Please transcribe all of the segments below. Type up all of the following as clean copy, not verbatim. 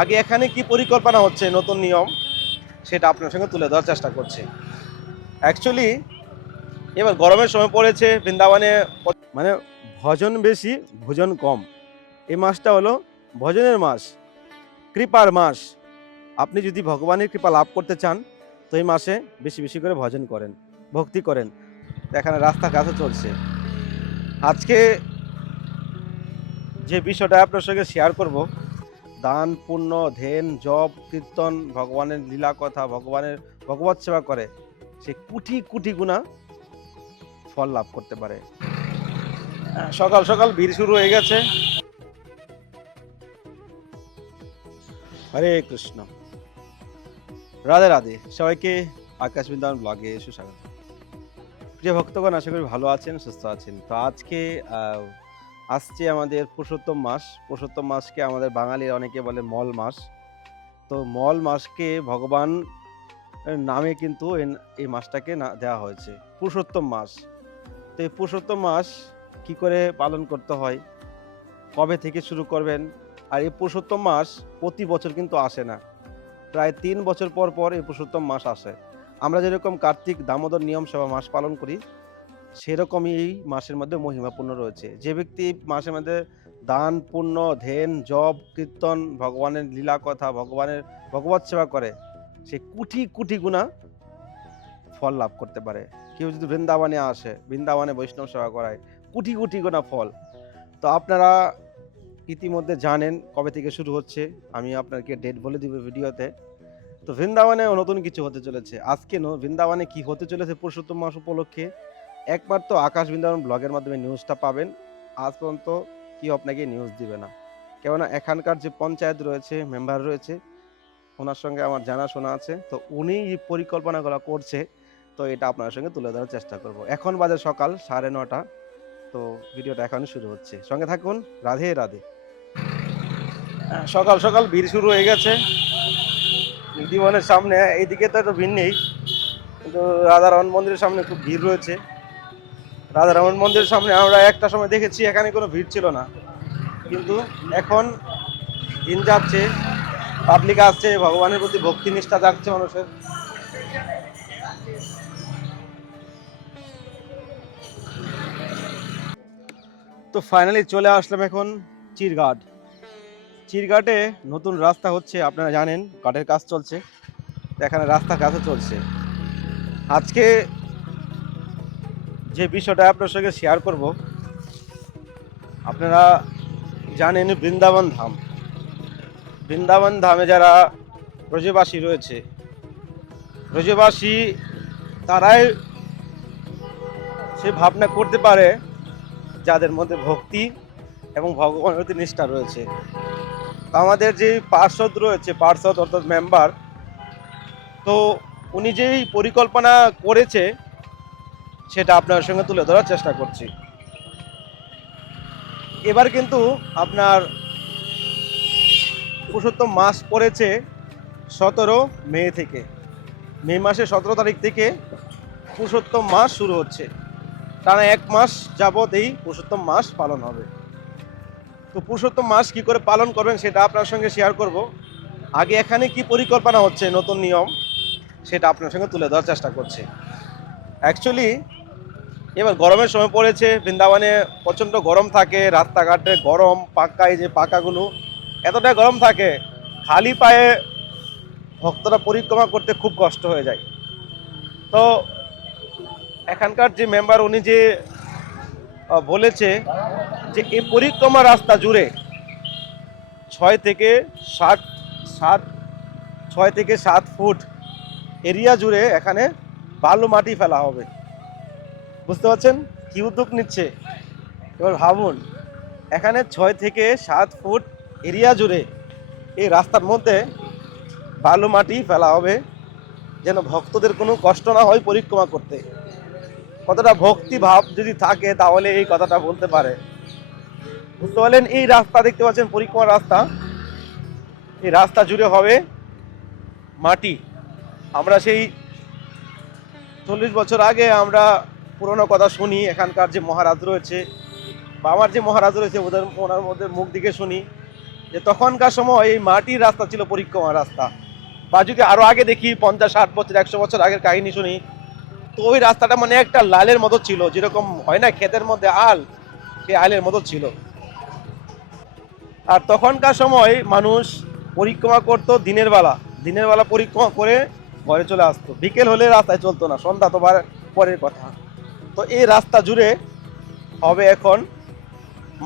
আগে এখানে কি পরিকল্পনা হচ্ছে, নতুন নিয়ম, সেটা আপনার সঙ্গে তুলে ধরার চেষ্টা করছি। অ্যাকচুয়ালি এবার গরমের সময় পড়েছে বৃন্দাবনে, মানে ভজন বেশি ভোজন কম। এই মাসটা হলো ভজনের মাস, কৃপার মাস। আপনি যদি ভগবানের কৃপা লাভ করতে চান তো এই মাসে বেশি বেশি করে ভজন করেন, ভক্তি করেন। এখানে রাস্তা কাছে চলছে। আজকে যে বিষয়টা আপনার সঙ্গে শেয়ার করব, দান পুণ্য ধ্যান জপ কীর্তন, ভগবানের লীলা কথা, ভগবত সেবা করে সে কোটি কোটি গুণা ফল লাভ করতে পারে। সকাল সকাল ভিড় শুরু হয়ে গেছে। হরে কৃষ্ণ, রাধে রাধে। সবাইকে আকাশ বৃন্দাবন ব্লগে সুস্বাগত। প্রিয় ভক্তগণ, আশা করি ভালো আছেন, সুস্থ আছেন। তো আজকে আসছে আমাদের পুরুষোত্তম মাস। পুরুষোত্তম মাসকে আমাদের বাঙালির অনেকে বলে মল মাস। তো মল মাসকে ভগবান নামে কিন্তু এই মাসটাকে দেওয়া হয়েছে পুরুষোত্তম মাস। তো এই পুরুষোত্তম মাস কি করে পালন করতে হয়, কবে থেকে শুরু করবেন? আর এই পুরুষোত্তম মাস প্রতি বছর কিন্তু আসে না, প্রায় 3 বছর পর পর এই পুরুষোত্তম মাস আসে। আমরা যেরকম কার্তিক দামোদর নিয়ম সেবা মাস পালন করি, সেরকমই এই মাসের মধ্যে মহিমাপূর্ণ রয়েছে। যে ব্যক্তি মাসের মধ্যে দান পুণ্য ধ্যান জপ কীর্তন, ভগবানের লীলা কথা, ভগবত সেবা করে সে কোটি কোটি গুণা ফল লাভ করতে পারে। কেউ যদি বৃন্দাবনে আসে, বৃন্দাবনে বৈষ্ণব সেবা করায়, কোটি কোটি গুণা ফল। তো আপনারা ইতিমধ্যে জানেন কবে থেকে শুরু হচ্ছে, আমি আপনাকে ডেট বলে দিব ভিডিওতে। তো বৃন্দাবনে নতুন কিছু হতে চলেছে। আজকে বৃন্দাবনে কি হতে চলেছে পুরুষোত্তম মাস উপলক্ষে, একমাত্র আকাশ বৃন্দাবন ব্লগের মাধ্যমে নিউজটা পাবেন। আজ পর্যন্ত কেউ আপনাকে নিউজ দিবে না, কেননা এখানকার যে পঞ্চায়েত রয়েছে, মেম্বার রয়েছে, ওনার সঙ্গে আমার জানাশোনা আছে। তো উনি এই পরিকল্পনাগুলো করছে। তো এটা আপনার সঙ্গে তুলে ধরার চেষ্টা করব। এখন বাজে সকাল 9:30। তো ভিডিওটা এখনই শুরু হচ্ছে, সঙ্গে থাকুন। রাধে রাধে। সকাল সকাল ভিড় শুরু হয়ে গেছে জীবনের সামনে। এইদিকে তো এত ভিড় নেই, কিন্তু রাধারমণ মন্দিরের সামনে খুব ভিড় রয়েছে। রাধারমণ মন্দিরের সামনে আমরা একটা সময় দেখেছি এখানে কোনো ভিড় ছিল না, কিন্তু এখন দিন যাচ্ছে, পাবলিক আসছে, ভগবানের প্রতি ভক্তি নিষ্ঠা যাচ্ছে মানুষের। তো ফাইনালি চলে আসলাম এখন চিরঘাট। চিরঘাটে নতুন রাস্তা হচ্ছে, আপনারা জানেন কাঠের কাজ চলছে। এখানে রাস্তা কাছে চলছে। আজকে যে বিষয়টা আপনার সঙ্গে শেয়ার করব, আপনারা জানেন বৃন্দাবন ধাম। বৃন্দাবন ধামে যারা ব্রজবাসী রয়েছে, ব্রজবাসী তারাই সে ভাবনা করতে পারে যাদের মধ্যে ভক্তি এবং ভগবানের প্রতি নিষ্ঠা রয়েছে। আমাদের যে পার্ষদ রয়েছে, পার্ষদ অর্থাৎ মেম্বার, তো উনি যেই পরিকল্পনা করেছে সেটা আপনার সঙ্গে তুলে ধরার চেষ্টা করছি। এবার কিন্তু আপনার পুরুষোত্তম মাস পড়েছে 17 মে থেকে। মে মাসের 17 তারিখ থেকে পুরুষোত্তম মাস শুরু হচ্ছে। টানা 1 মাস যাবৎ এই পুরুষোত্তম মাস পালন হবে। তো পুরুষোত্তম মাস কি করে পালন করবেন সেটা আপনার সঙ্গে শেয়ার করব। আগে এখানে কি পরিকল্পনা হচ্ছে, নতুন নিয়ম, সেটা আপনার সঙ্গে তুলে ধরার চেষ্টা করছি। অ্যাকচুয়ালি এবার গরমের সময় পড়েছে বৃন্দাবনে, প্রচণ্ড গরম থাকে, রাস্তাঘাটে গরম, পাক্কায় যে পাকাগুলো এতটা গরম থাকে, খালি পায়ে ভক্তরা পরিক্রমা করতে খুব কষ্ট হয়ে যায়। তো এখানকার যে মেম্বার উনি যে বলেছে যে এই পরিক্রমা রাস্তা জুড়ে 6 থেকে 7 ফুট এরিয়া জুড়ে এখানে বালু মাটি ফেলা হবে। বুঝতে পারছেন কি উদ্যোগ নিচ্ছে? এবার ভাবুন, এখানে 6 থেকে 7 ফুট এরিয়া জুড়ে এই রাস্তার মধ্যে বালু মাটি ফেলা হবে, যেন ভক্তদের কোনো কষ্ট না হয় পরিক্রমা করতে। কতটা ভক্তি ভাব যদি থাকে তাহলে এই কথাটা বলতে পারে। বুঝতে পারলেন? এই রাস্তা দেখতে পাচ্ছেন, পরিক্রমা রাস্তা, এই রাস্তা জুড়ে হবে মাটি। আমরা সেই 40 বছর আগে আমরা পুরোনো কথা শুনি, এখানকার যে মহারাজ রয়েছে বা আমার যে মহারাজ রয়েছে ওনার মধ্যে মুখ দিকে শুনি যে তখনকার সময় এই মাটির রাস্তা ছিল পরিক্রমা রাস্তা, বা যদি আরো আগে দেখি 50-60 বছর 100 বছর আগের কাহিনী শুনি, তো ওই রাস্তাটা মানে একটা লালের মতো ছিল, যেরকম হয় না ক্ষেতের মধ্যে আল, সেই আলের মতো ছিল। আর তখনকার সময় মানুষ পরিক্রমা করতো দিনের বেলা, দিনের বেলা পরিক্রমা করে ঘরে চলে আসতো, বিকেল হলে রাস্তায় চলতো না, সন্ধ্যা তো পরের কথা। তো এই রাস্তা জুড়ে হবে এখন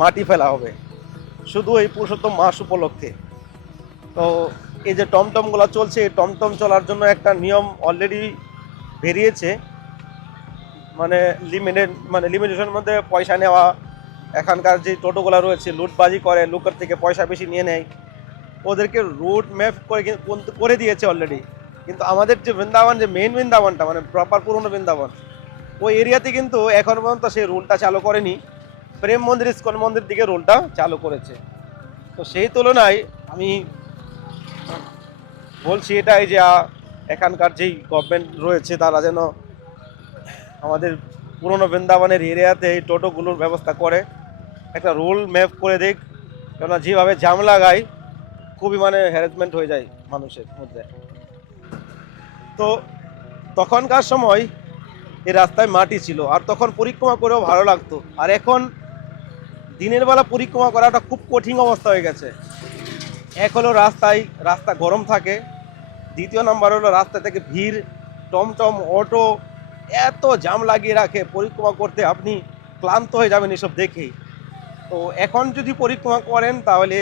মাটি ফেলা হবে, শুধু এই পুরুষোত্তম মাস উপলক্ষে। তো এই যে টমটমগুলো চলছে, এই টমটম চলার জন্য একটা নিয়ম অলরেডি বেরিয়েছে, মানে লিমিটেশনের মধ্যে পয়সা নেওয়া। এখানকার যে টোটোগুলো রয়েছে লুটবাজি করে, লোকের থেকে পয়সা বেশি নিয়ে নেয়, ওদেরকে রুট ম্যাপ করে করে দিয়েছে অলরেডি। কিন্তু আমাদের যে বৃন্দাবন, যে মেইন বৃন্দাবনটা মানে প্রপার পুরনো বৃন্দাবন, ওই এরিয়াতে কিন্তু এখন পর্যন্ত সেই রুলটা চালু করেনি। প্রেম মন্দির, ইস্কন মন্দির দিকে রুলটা চালু করেছে। তো সেই তুলনায় আমি বলছি এটাই যে এখানকার যেই গভর্নমেন্ট রয়েছে তারা যেন আমাদের পুরনো বৃন্দাবনের এরিয়াতে এই টোটোগুলোর ব্যবস্থা করে, একটা রুল ম্যাপ করে দিক। কেননা যেভাবে জাম লাগায়, খুবই মানে হ্যারাসমেন্ট হয়ে যায় মানুষের মধ্যে। তো তখনকার সময় এই রাস্তায় মাটি ছিল, আর তখন পরিক্রমা করেও ভালো লাগতো। আর এখন দিনের বেলা পরিক্রমা করাটা খুব কঠিন অবস্থা হয়ে গেছে। এক হলো রাস্তা গরম থাকে, দ্বিতীয় নাম্বার হলো রাস্তা থেকে ভিড়, টমটম, অটো, এত জাম লাগিয়ে রাখে, পরিক্রমা করতে আপনি ক্লান্ত হয়ে যাবেন এসব দেখেই। তো এখন যদি পরিক্রমা করেন তাহলে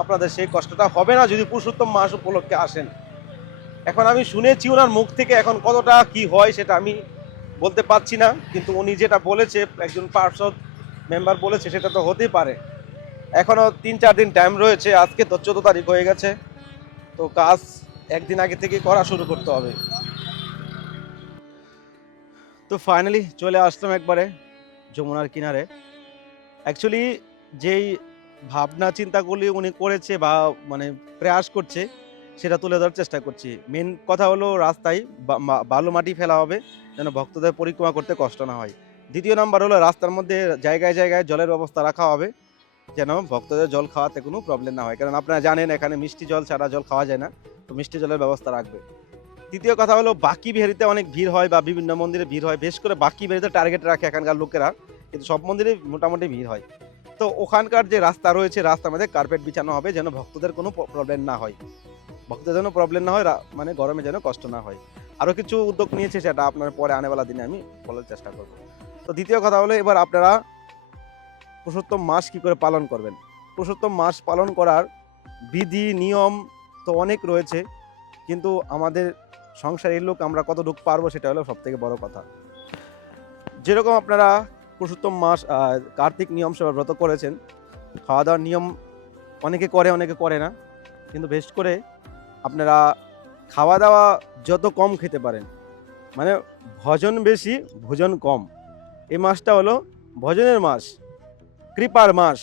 আপনাদের সেই কষ্টটা হবে না, যদি পুরুষোত্তম মাস উপলক্ষে আসেন। এখন আমি শুনেছি ওনার মুখ থেকে, এখন কতটা কি হয় সেটা আমি বলতে পারছি না, কিন্তু উনি যেটা বলেছে, একজন পার্ষদ মেম্বার বলেছে, সেটা তো হতেই পারে। এখনও 3-4 দিন টাইম রয়েছে, আজকে তো 14 তারিখ হয়ে গেছে। তো কাজ একদিন আগে থেকে করা শুরু করতে হবে। তো ফাইনালি চলে আসলাম একবারে যমুনার কিনারে। অ্যাকচুয়ালি যেই ভাবনা চিন্তাগুলি উনি করেছে বা মানে প্রয়াস করছে, সেটা তুলে ধরার চেষ্টা করছি। মেন কথা হলো রাস্তায় বালু মাটি ফেলা হবে যেন ভক্তদের পরিক্রমা করতে কষ্ট না হয়। দ্বিতীয় নাম্বার হলো রাস্তার মধ্যে জায়গায় জায়গায় জলের ব্যবস্থা রাখা হবে, যেন ভক্তদের জল খাওয়াতে কোনো প্রবলেম না হয়, কারণ আপনারা জানেন এখানে মিষ্টি জল ছাড়া জল খাওয়া যায় না। তো মিষ্টি জলের ব্যবস্থা রাখবে। তৃতীয় কথা হলো বাকি বিহারিতে অনেক ভিড় হয় বা বিভিন্ন মন্দিরে ভিড় হয়, বেশ করে বাকি বিহারিতে টার্গেট রাখে এখানকার লোকেরা, কিন্তু সব মন্দিরে মোটামুটি ভিড় হয়। তো ওখানকার যে রাস্তা রয়েছে, রাস্তার মধ্যে কার্পেট বিছানো হবে যেন ভক্তদের কোনো প্রবলেম না হয়, ভক্তদের যেন প্রবলেম না হয়, মানে গরমে যেন কষ্ট না হয়। আরও কিছু উদ্যোগ নিয়েছে, সেটা আপনার পরে আনেবেলা দিনে আমি বলার চেষ্টা করব। তো দ্বিতীয় কথা হলো এবার আপনারা পুরুষোত্তম মাস কি করে পালন করবেন। পুরুষোত্তম মাস পালন করার বিধি নিয়ম তো অনেক রয়েছে, কিন্তু আমাদের সংসারের লোক আমরা কতটুকু পারবো সেটা হলো সব থেকে বড় কথা। যেরকম আপনারা পুরুষোত্তম মাস কার্তিক নিয়ম সেবা ব্রত করেছেন, খাওয়া দাওয়ার নিয়ম অনেকে করে অনেকে করে না, কিন্তু বেশ করে আপনারা খাওয়া দাওয়া যত কম খেতে পারেন, মানে ভজন বেশি ভোজন কম। এই মাসটা হলো ভজনের মাস, কৃপার মাস।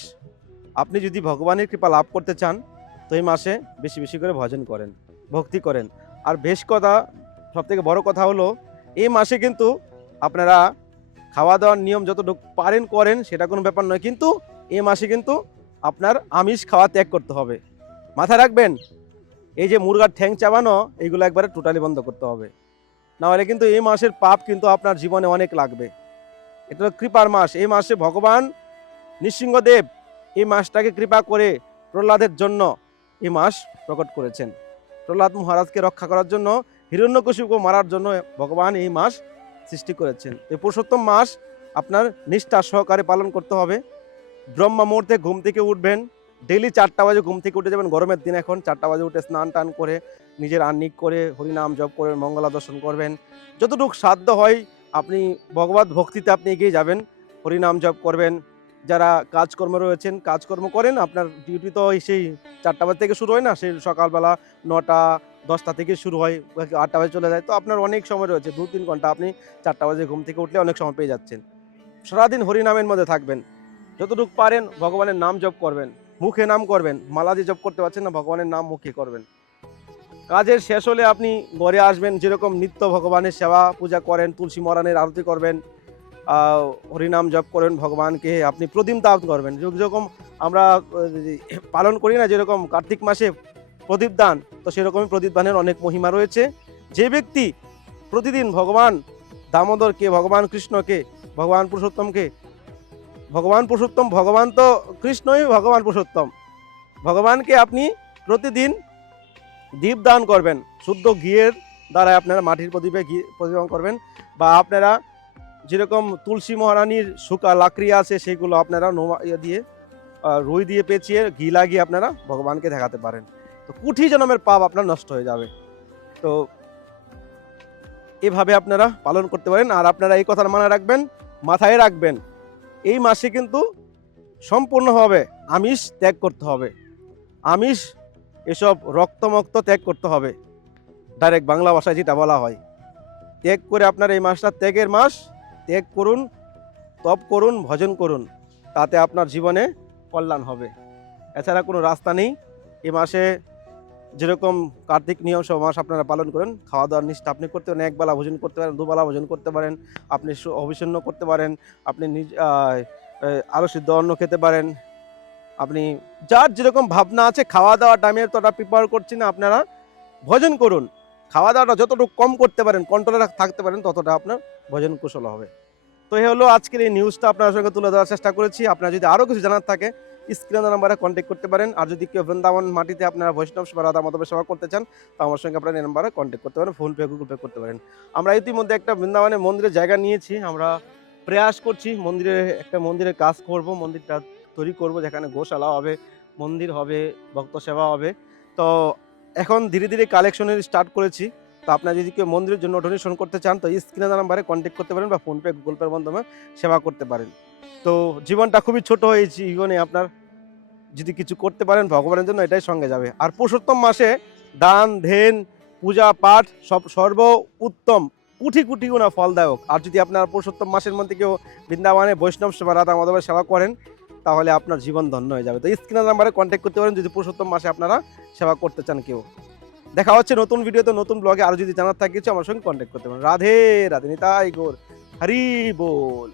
আপনি যদি ভগবানের কৃপা লাভ করতে চান তো এই মাসে বেশি বেশি করে ভজন করেন, ভক্তি করেন। আর বেশ কথা, সবথেকে বড় কথা হলো এই মাসে কিন্তু আপনারা খাওয়া দাওয়ার নিয়ম যতটুকু পারেন করেন, সেটা কোনো ব্যাপার নয়, কিন্তু এই মাসে কিন্তু আপনার আমিষ খাওয়া ত্যাগ করতে হবে। মাথায় রাখবেন, এই যে মুরগার ঠ্যাং চাবানো, এইগুলো একবারে টোটালি বন্ধ করতে হবে, না হলে কিন্তু এই মাসের পাপ কিন্তু আপনার জীবনে অনেক লাগবে। এটা কৃপার মাস, এই মাসে ভগবান নৃসিংহদেব এই মাসটাকে কৃপা করে প্রহ্লাদের জন্য এই মাস প্রকট করেছেন। প্রহ্লাদ মহারাজকে রক্ষা করার জন্য, হিরণ্যকশিপুকে মারার জন্য ভগবান এই মাস সৃষ্টি করেছেন। এই পুরুষোত্তম মাস আপনার নিষ্ঠা সহকারে পালন করতে হবে। ব্রহ্ম মুহূর্তে ঘুম থেকে উঠবেন, ডেইলি 4টা বাজে ঘুম থেকে উঠে যাবেন, গরমের দিন এখন 4টা বাজে উঠে স্নান টান করে নিজের আহ্নিক করে হরিনাম জপ করে মঙ্গলা দর্শন করবেন। যতটুকু সাধ্য হয় আপনি ভগবত ভক্তিতে আপনি এগিয়ে যাবেন, হরিনাম জপ করবেন। যারা কাজকর্ম রয়েছেন কাজকর্ম করেন, আপনার ডিউটি তো সেই 4টা বাজে থেকে শুরু হয় না, সেই সকালবেলা 9টা-10টা থেকে শুরু হয়, 8টা বাজে চলে যায়। তো আপনার অনেক সময় রয়েছে, 2-3 ঘন্টা আপনি 4টা বাজে ঘুম থেকে উঠলে অনেক সময় পেয়ে যাচ্ছেন। সারাদিন হরিনামের মধ্যে থাকবেন, যতটুকু পারেন ভগবানের নাম জপ করবেন, মুখে নাম করবেন, মালা যে জপ করতে পারছেন না, ভগবানের নাম মুখে করবেন। কাজের শেষ হলে আপনি ঘরে আসবেন, যেরকম নিত্য ভগবানের সেবা পূজা করেন, তুলসী মরানের আরতি করবেন, হরিনাম জপ করেন ভগবানকে, আপনি প্রদীপ দান করবেন। যেরকম আমরা পালন করি না, যেরকম কার্তিক মাসে প্রদীপ দান, তো সেরকমই প্রদীপ দানের অনেক মহিমা রয়েছে। যে ব্যক্তি প্রতিদিন ভগবান দামোদরকে, ভগবান কৃষ্ণকে, ভগবান পুরুষোত্তমকে, ভগবান তো কৃষ্ণই ভগবান পুরুষোত্তম, ভগবানকে আপনি প্রতিদিন দীপ দান করবেন, শুদ্ধ ঘিয়ের দ্বারা আপনারা মাটির প্রদীপে ঘি প্রদীপন করবেন, বা আপনারা যেরকম তুলসী মহারানীর শুকা লাকড়ি আছে সেগুলো আপনারা দিয়ে রুই দিয়ে পেঁচিয়ে ঘি লাগিয়ে আপনারা ভগবানকে দেখাতে পারেন। তো কোটি জন্মের পাপ আপনার নষ্ট হয়ে যাবে। তো এভাবে আপনারা পালন করতে পারেন। আর আপনারা এই কথা মাথায় রাখবেন, এই মাসে কিন্তু সম্পূর্ণভাবে আমিষ ত্যাগ করতে হবে। আমিষ এসব রক্তমক্ত ত্যাগ করতে হবে, ডাইরেক্ট বাংলা ভাষায় যেটা বলা হয়। ত্যাগ করে আপনার এই মাসটা ত্যাগের মাস, ত্যাগ করুন, তপ করুন, ভজন করুন, তাতে আপনার জীবনে কল্যাণ হবে। এছাড়া কোনো রাস্তা নেই। এ মাসে যেরকম কার্তিক নিয়ম সব মাস আপনারা পালন করেন, খাওয়া দাওয়ার নিষ্ঠা আপনি করতে পারেন, একবেলা ভোজন করতে পারেন, দুবেলা ভোজন করতে পারেন, আপনি অবিচ্ছিন্ন করতে পারেন, আপনি আরও সিদ্ধ অন্ন খেতে পারেন। আপনি যার যেরকম ভাবনা আছে, খাওয়া দাওয়া টাইমে তোটা প্রিপেয়ার করছি না, আপনারা ভজন করুন। খাওয়া দাওয়াটা যতটুকু কম করতে পারেন, কন্ট্রোলে থাকতে পারেন, ততটা আপনার ভজন কুশল হবে। তো এই হলো আজকের এই নিউজটা আপনার সঙ্গে তুলে ধরার চেষ্টা করেছি। আপনার যদি আরও কিছু জানার থাকে স্ক্রিনের নাম্বারে কন্ট্যাক্ট করতে পারেন। আর যদি কেউ বৃন্দাবন মাটিতে আপনারা বৈষ্ণব সেবা, রাধা মাধবের সেবা করতে চান, তো আমার সঙ্গে আপনারা এই নাম্বারে কন্ট্যাক্ট করতে পারেন, ফোনপে, গুগল পে করতে পারেন। আমরা ইতিমধ্যে একটা বৃন্দাবনের মন্দিরের জায়গা নিয়েছি, আমরা প্রয়াস করছি মন্দিরের কাজ করব, মন্দিরটা তৈরি করব, যেখানে গোশালা হবে, মন্দির হবে, ভক্ত সেবা হবে। তো এখন ধীরে ধীরে কালেকশনের স্টার্ট করেছি। তো আপনারা যদি কেউ মন্দিরের জন্য ডোনেশন করতে চান, তো স্ক্রিনের নাম্বারে কন্ট্যাক্ট করতে পারেন, বা ফোনপে, গুগল পের মাধ্যমে সেবা করতে পারেন। তো জীবনটা খুবই ছোট, এই জীবনে আপনার যদি কিছু করতে পারেন ভগবানের জন্য, এটাই সঙ্গে যাবে। আর পুরুষোত্তম মাসে দান ধ্যান, পূজা পাঠ সর্ব উত্তম, কোটি কোটি গুণা ফলদায়ক। আর যদি আপনার পুরুষোত্তম মাসের মধ্যে কেউ বৃন্দাবনে বৈষ্ণব সেবা, রাধা মাধবের সেবা করেন, তাহলে আপনার জীবন ধন্য হয়ে যাবে। তো স্ক্রিনের নাম্বারে কন্ট্যাক্ট করতে পারেন যদি পুরুষোত্তম মাসে আপনারা সেবা করতে চান কেউ। দেখা হচ্ছে নতুন ভিডিওতে, নতুন ব্লগে। আরো যদি জানার থাকে কিছু, আমার সঙ্গে কন্ট্যাক্ট করতে পারেন। রাধে রাধে, নিতাই গৌর, হরি বল।